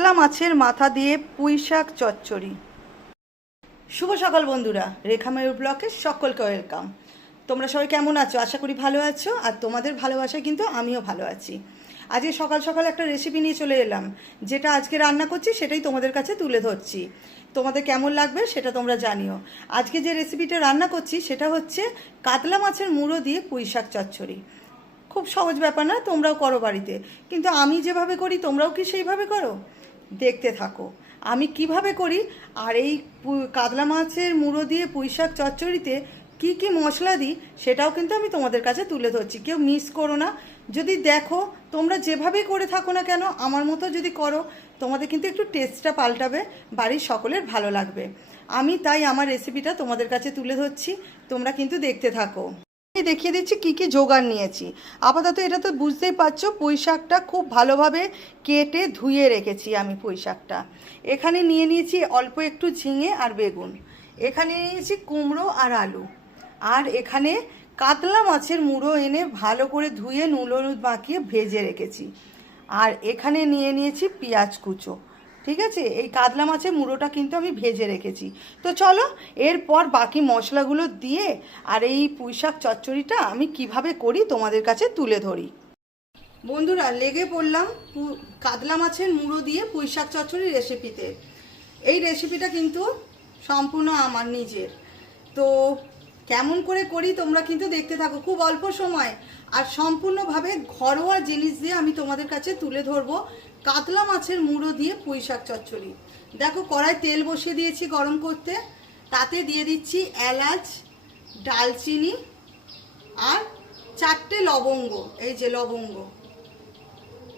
কাতলা মাছের মাথা দিয়ে পুঁইশাক চচ্চড়ি। শুভ সকাল বন্ধুরা, রেখা ময়ূর ব্লকে সকলকে ওয়েলকাম। তোমরা সবাই কেমন আছো? আশা করি ভালো আছো, আর তোমাদের ভালোবাসায় কিন্তু আমিও ভালো আছি। আজকে সকাল সকাল একটা রেসিপি নিয়ে চলে এলাম, যেটা আজকে রান্না করছি সেটাই তোমাদের কাছে তুলে ধরছি। তোমাদের কেমন লাগবে সেটা তোমরা জানিও। আজকে যে রেসিপিটা রান্না করছি সেটা হচ্ছে কাতলা মাছের মুড়ো দিয়ে পুঁইশাক চচ্চড়ি। খুব সহজ ব্যাপার না, তোমরাও করো বাড়িতে, কিন্তু আমি যেভাবে করি তোমরাও কি সেইভাবে করো? দেখতে থাকো আমি কিভাবে করি। আর এই কাতলা মাছের মুড়ো দিয়ে পুঁইশাক চচ্চড়িতে কি কি মশলা দিই সেটাও কিন্তু আমি তোমাদের কাছে তুলে ধরছি, কেউ মিস করো না। যদি দেখো, তোমরা যেভাবেই করে থাকো না কেন, আমার মতো যদি করো, তোমাদের কিন্তু একটু টেস্টটা পাল্টাবে, বাড়ির সকলের ভালো লাগবে। আমি তাই আমার রেসিপিটা তোমাদের কাছে তুলে ধরছি, তোমরা কিন্তু দেখতে থাকো। আমি দেখিয়ে দিচ্ছি কি কি জোগাড় নিয়েছি। আপাতত এটা তো বুঝতেই পারছো, পুঁই শাকটা খুব ভালোভাবে কেটে ধুয়ে রেখেছি আমি পুঁই শাকটা। এখানে নিয়ে নিয়েছি অল্প একটু ঝিঙে আর বেগুন, এখানে নিয়েছি কুমড়ো আর আলু, আর এখানে কাতলা মাছের মুড়ো এনে ভালো করে ধুয়ে নুন হলুদ মাখিয়ে ভেজে রেখেছি, আর এখানে নিয়ে নিয়েছি পেঁয়াজ কুচো। ঠিক আছে, এই কাতলা মাছের মুড়োটা কিন্তু আমি ভেজে রেখেছি। তো চলো এরপর বাকি মশলাগুলো দিয়ে আর এই পুঁইশাক চচ্চড়িটা আমি কিভাবে করি তোমাদের কাছে তুলে ধরি। বন্ধুরা, লেগে পড়লাম কাতলা মাছের মুড়ো দিয়ে পুঁইশাক চচ্চড়ির রেসিপিতে। এই রেসিপিটা কিন্তু সম্পূর্ণ আমার নিজের, তো কেমন করে করি তোমরা কিন্তু দেখতে থাকো। খুব অল্প সময় আর সম্পূর্ণভাবে ঘরোয়া জিনিস দিয়ে আমি তোমাদের কাছে তুলে ধরবো কাতলা মাছের মুড়ো দিয়ে পুঁইশাক চচ্চড়ি। দেখো, কড়াই তেল বসিয়ে দিয়েছি গরম করতে, তাতে দিয়ে দিচ্ছি এলাচ, ডালচিনি আর 4টে লবঙ্গ। এই যে লবঙ্গ,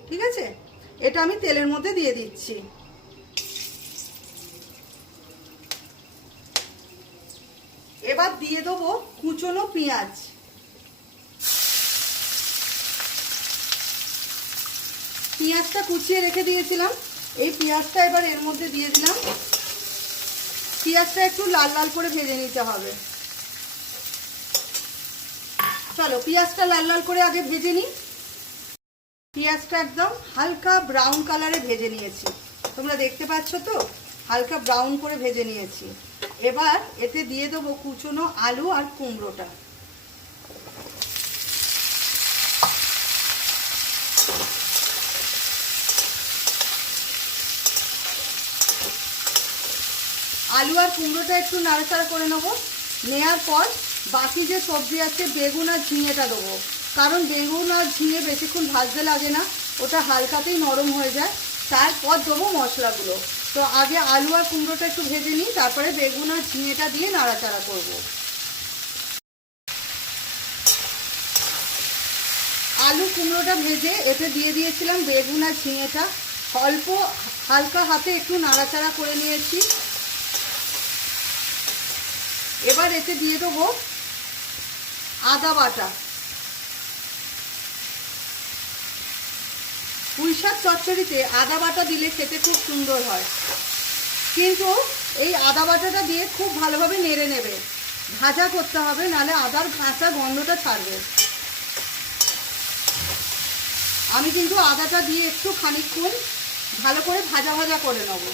ঠিক আছে, এটা আমি তেলের মধ্যে দিয়ে দিচ্ছি। এবার দিয়ে দেবো কুচনো পেঁয়াজ। পেঁয়াজটা কুচিয়ে রেখে দিয়েছিলাম, এই পেঁয়াজটা এবার এর মধ্যে দিয়ে দিলাম। পেঁয়াজটা একটু লাল লাল করে ভেজে নিতে হবে। চলো পেঁয়াজটা লাল লাল করে আগে ভেজে নিই। পেঁয়াজটা একদম হালকা ব্রাউন কালারে ভেজে নিয়েছি, তোমরা দেখতে পাচ্ছ তো, হালকা ব্রাউন করে ভেজে নিয়েছি। এবার এতে দিয়ে দেবো কুচনো আলু আর কুমড়োটা। আলু আর কুমড়োটা একটু নাড়াচাড়া করে নেবো। নেওয়ার পর বাকি যে সবজি আছে বেগুন আর ঝিঙেটা দেবো, কারণ বেগুন আর ঝিঙে বেশিক্ষণ ভাজতে লাগে না, ওটা হালকাতেই নরম হয়ে যায়। তারপর দেবো মশলাগুলো। তো আগে আলু আর কুমড়োটা একটু ভেজে নিই, তারপরে বেগুন আর ঝিঙেটা দিয়ে নাড়াচাড়া করব। আলু কুমড়োটা ভেজে এতে দিয়ে দিয়েছিলাম বেগুন আর ঝিঙেটা, অল্প হালকা হাতে একটু নাড়াচাড়া করে নিয়েছি। এবার এতে দিয়ে দেবো আদা বাটা। পুঁইশাক চচ্চড়িতে আদা বাটা দিলে খেতে খুব সুন্দর হয়, কিন্তু এই আদা বাটাটা দিয়ে খুব ভালোভাবে নেড়ে নেবে, ভাজা করতে হবে, নাহলে আদার কাঁচা গন্ধটা ছাড়বে। আমি কিন্তু আদাটা দিয়ে একটু খানিকক্ষণ ভালো করে ভাজা ভাজা করে নেব।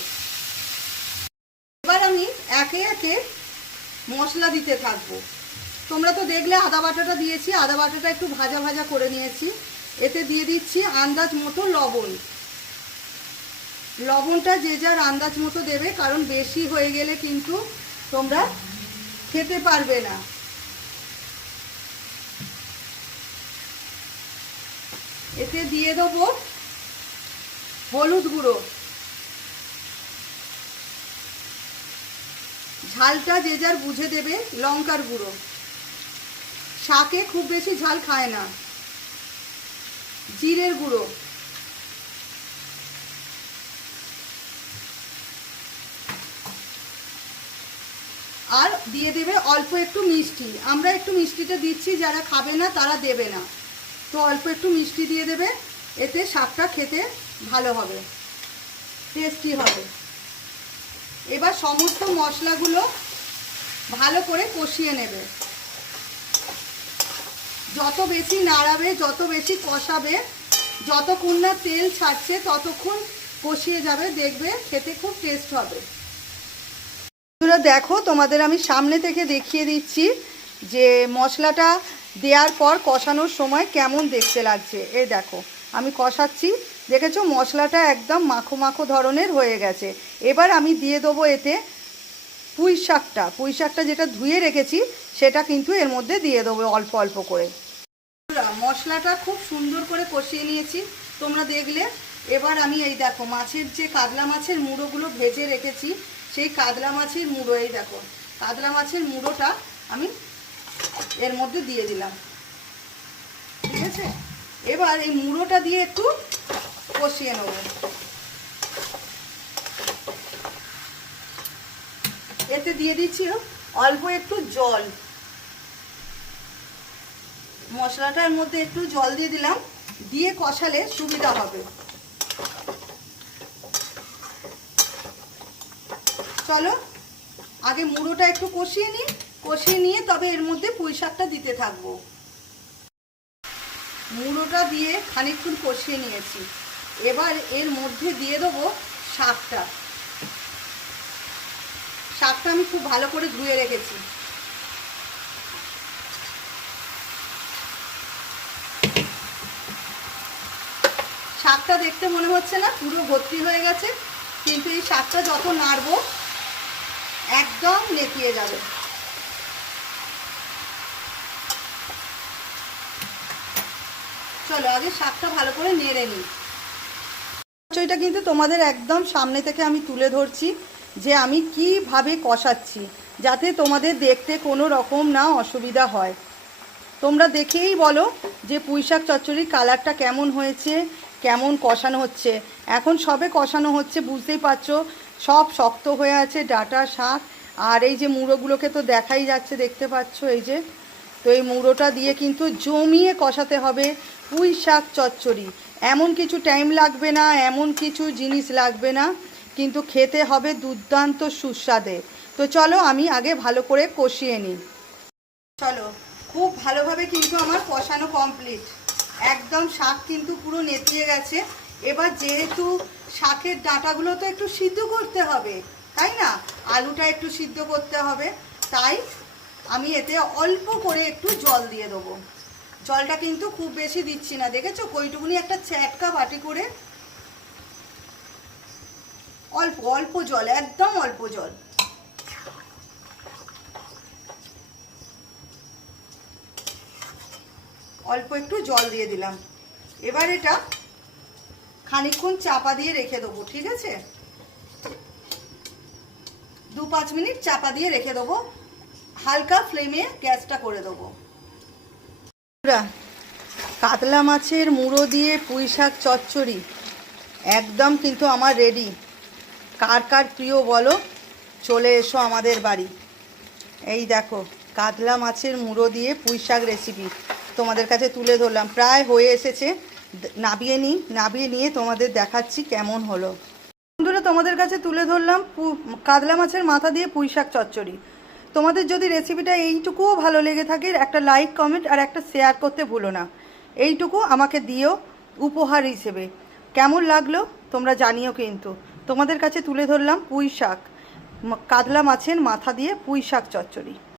এবার আমি একে একে মশলা দিতে থাকবো। তোমরা তো দেখলে আদা বাটাটা দিয়েছি, আদা বাটাটা একটু ভাজা ভাজা করে নিয়েছি। এতে দিয়ে দিচ্ছি আন্দাজ মতো লবণ। লবণটা যে যার আন্দাজ মতো দেবে, কারণ বেশি হয়ে গেলে কিন্তু তোমরা খেতে পারবে না। এতে দিয়ে দেবো হলুদ গুঁড়ো। ঝালটা যে যার বুঝে দেবে। লঙ্কার গুঁড়ো, শাকে খুব বেশি ঝাল খায় না। জিরের গুঁড়ো, আর দিয়ে দেবে অল্প একটু মিষ্টি। আমরা একটু মিষ্টিটা দিচ্ছি, যারা খাবে না তারা দেবে না, তো অল্প একটু মিষ্টি দিয়ে দেবে, এতে শাকটা খেতে ভালো হবে, টেস্টি হবে। এবার সমস্ত মশলাগুলো ভালো করে কষিয়ে নেবে। যত বেশি নাড়াবে, যত বেশি কষাবে, যতক্ষণ না তেল ছাড়ছে ততক্ষণ কষিয়ে যাবে, দেখবে খেতে খুব টেস্ট হবে। বন্ধুরা দেখো, তোমাদের আমি সামনে থেকে দেখিয়ে দিচ্ছি যে মশলাটা দেওয়ার পর কষানোর সময় কেমন দেখতে লাগছে। এই দেখো আমি কষাচ্ছি, দেখেছো মশলাটা একদম মাখো মাখো ধরনের হয়ে গেছে। এবার আমি দিয়ে দেবো এতে পুঁই শাকটা যেটা ধুয়ে রেখেছি সেটা কিন্তু এর মধ্যে দিয়ে দেবো অল্প অল্প করে। মশলাটা খুব সুন্দর করে কষিয়ে নিয়েছি, তোমরা দেখলে। এবার আমি এই দেখো মাছের যে কাতলা মাছের মুড়োগুলো ভেজে রেখেছি, সেই কাতলা মাছের মুড়ো, এই দেখো কাতলা মাছের মুড়োটা আমি এর মধ্যে দিয়ে দিলাম, ঠিক আছে। এবার এই মুড়োটা দিয়ে একটু কষিয়ে নেব। এতে দিয়ে দিচ্ছি অল্প একটু জল, মশলাটার মধ্যে একটু জল দিয়ে দিলাম, দিয়ে কষালে সুবিধা হবে। চলো আগে মুড়োটা একটু কষিয়ে নিই, কষিয়ে নিয়ে তবে এর মধ্যে পুঁই শাকটা দিতে থাকবো। মুড়োটা দিয়ে খানিকক্ষণ কষিয়ে নিয়েছি, এবার এর মধ্যে দিয়ে দেবো শাকটা। শাকটা আমি খুব ভালো করে ধুয়ে রেখেছি। শাকটা দেখতে মনে হচ্ছে না পুরো ভর্তি হয়ে গেছে, কিন্তু এই শাকটা যত নাড়বো একদম নেতিয়ে যাবে। চলো আগে শাকটা ভালো করে নেড়ে নিই। এটা কিন্তু তোমাদের একদম সামনে থেকে আমি তুলে ধরছি যে আমি কিভাবে কষাচ্ছি, যাতে তোমাদের দেখতে কোনো রকম না অসুবিধা হয়। তোমরা দেখেই বলো যে পুঁই শাক চচ্চড়ির কালারটা কেমন হয়েছে, কেমন কষানো হচ্ছে। এখন সবে কষানো হচ্ছে, বুঝতেই পারছো সব শক্ত হয়ে আছে ডাঁটা শাক। আর এই যে মুড়োগুলোকে তো দেখাই যাচ্ছে, দেখতে পাচ্ছ এই যে। তো এই মুড়োটা দিয়ে কিন্তু জমিয়ে কষাতে হবে পুঁই শাক চচ্চড়ি। এমন কিছু টাইম লাগবে না, এমন কিছু জিনিস লাগবে না, কিন্তু খেতে হবে দুর্দান্ত সুস্বাদে। তো চলো আমি আগে ভালো করে কষিয়ে নিই। চলো খুব ভালোভাবে কিন্তু আমার কষানো কমপ্লিট, একদম শাক কিন্তু পুরো নেতিয়ে গেছে। এবার যেহেতু শাকের ডাঁটাগুলো তো একটু সিদ্ধ করতে হবে, তাই না, আলুটা একটু সিদ্ধ করতে হবে, তাই আমি এতে অল্প করে একটু জল দিয়ে দেবো। জলটা কিন্তু খুব বেশি দিচ্ছি না, দেখেছো কইটুকুনি একটা চ্যাটকা বাটি করে অল্প অল্প জল, একদম অল্প জল। অল্প একটু জল দিয়ে দিলাম। এবার এটা খানিকক্ষণ চাপা দিয়ে রেখে দেবো, ঠিক আছে। 2-5 মিনিট চাপা দিয়ে রেখে দেবো, হালকা ফ্লেমে গ্যাসটা করে দেবো। কাতলা মাছের মুড়ো দিয়ে পুঁই শাক চচ্চড়ি একদম কিন্তু আমার রেডি। কার কার প্রিয় বলো, চলে এসো আমাদের বাড়ি। এই দেখো কাতলা মাছের মুড়ো দিয়ে পুঁই শাক রেসিপি তোমাদের কাছে তুলে ধরলাম, প্রায় হয়ে এসেছে। নাবিয়ে নিয়ে তোমাদের দেখাচ্ছি কেমন হলো। বন্ধুরা তোমাদের কাছে তুলে ধরলাম কাতলা মাছের মাথা দিয়ে পুঁই শাক চচ্চড়ি। তোমাদের যদি রেসিপিটা এইটুকুও ভালো লেগে থাকে, একটা লাইক কমেন্ট আর একটা শেয়ার করতে ভুলো না। এইটুকু আমাকে দিও উপহার হিসেবে। কেমন লাগলো তোমরা জানিও। কিন্তু তোমাদের কাছে তুলে ধরলাম পুঁই শাক, কাতলা মাছের মাথা দিয়ে পুঁই শাক চচ্চড়ি।